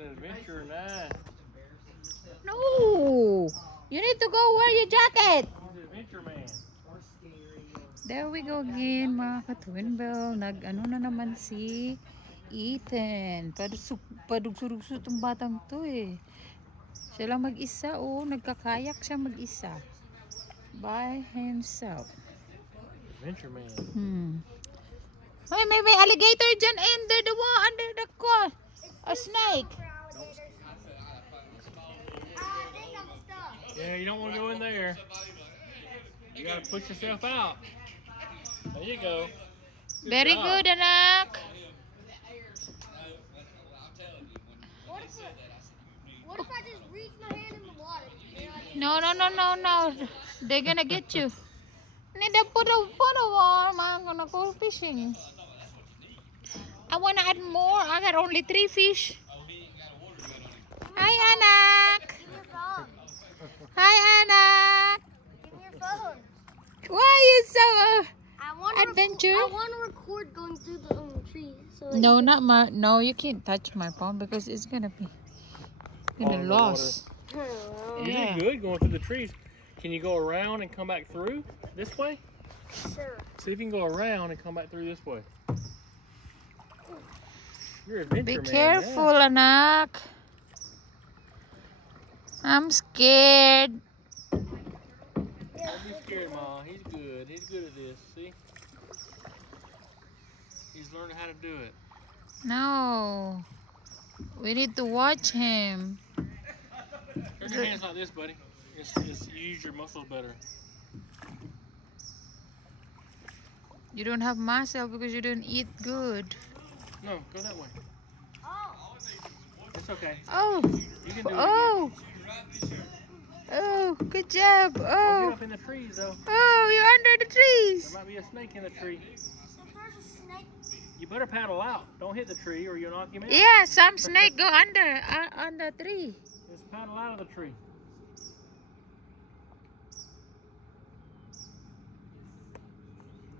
an adventure night. No! You need to go wear your jacket! He's an adventure man. There we go again, mga ka-twinbell. Nag-ano na naman si Ethan. Padugso-dugso itong batang to eh. Siya lang mag-isa, oh. Nagkakayak siya mag-isa. By himself. Adventure man. Hey, may alligator dyan under the car. A snake. Yeah, you don't want to go in there. You gotta push yourself out. There you go. Very good, anak. What if I just reach my hand in the water? No. They're gonna get you. Need to put a warm. I'm gonna go fishing. I wanna add more. I got only 3 fish. Hi, anak. Give me your phone. Hi, anak. Give me your phone. Why are you so adventure? I want to record going through the trees. So No, not my. No, you can't touch my phone because it's gonna be lost. You Yeah. did good going through the trees. Can you go around and come back through this way? Sure. See if you can go around and come back through this way. You're an adventure Be man. careful, anak. I'm scared. Don't be scared, Ma. He's good. He's good at this. See? He's learning how to do it. No. We need to watch him. Turn your hands like this, buddy. Just use your muscles better. You don't have muscle because you don't eat good. No, go that way. It's okay. Oh. You can do it. Oh. Oh, good job. Don't Oh. get up in the trees, though. Oh, you're under the There trees. might be a snake in the tree. So if there's a snake, You better paddle out. Don't hit the tree or you'll knock him out. Yeah, some snake go on the tree. Just paddle out of the tree.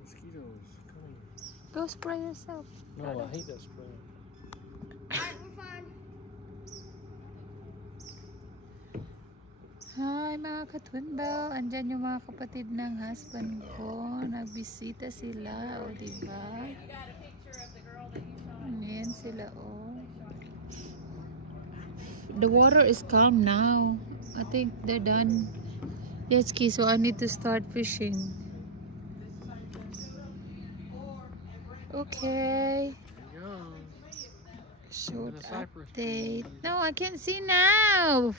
Mosquitoes. Come Go spray yourself. on. No, I hate that spray. alright, we're fine. Hi mga ka-twinbell. Andyan yung mga kapatid ng husband ko. Nagbisita sila. O, diba? Ayan sila, oh. The water is calm now. I think they're done. Yes, Ki, so I need to start fishing. Okay. There you go. Short The cypress update. No, I can't see now.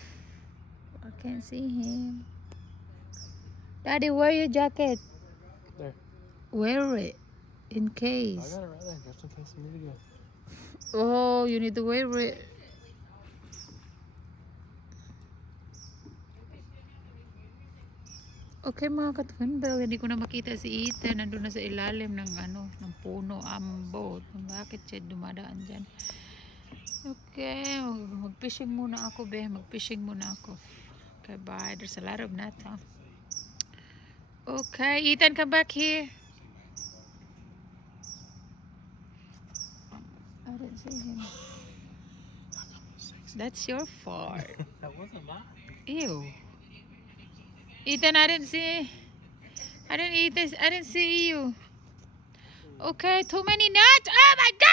I can't see him. Daddy, wear your jacket. There. Wear it in I case. got it right there, just in case you need to go. Oh, you need to wear it. Okay mga ka-twinbell, hindi ko na makita si Ethan. Nandun na sa ilalim ng ng puno, boat. Bakit siya dumadaan dyan? Okay, mag-fishing muna ako, be. Mag-fishing muna ako. Okay, bye. There's a lot of nuts, huh? Okay, Ethan, come back here. I didn't see him. That's your fault. That wasn't mine. Ew. Ethan, I didn't see you. Okay, too many nuts. Oh my God!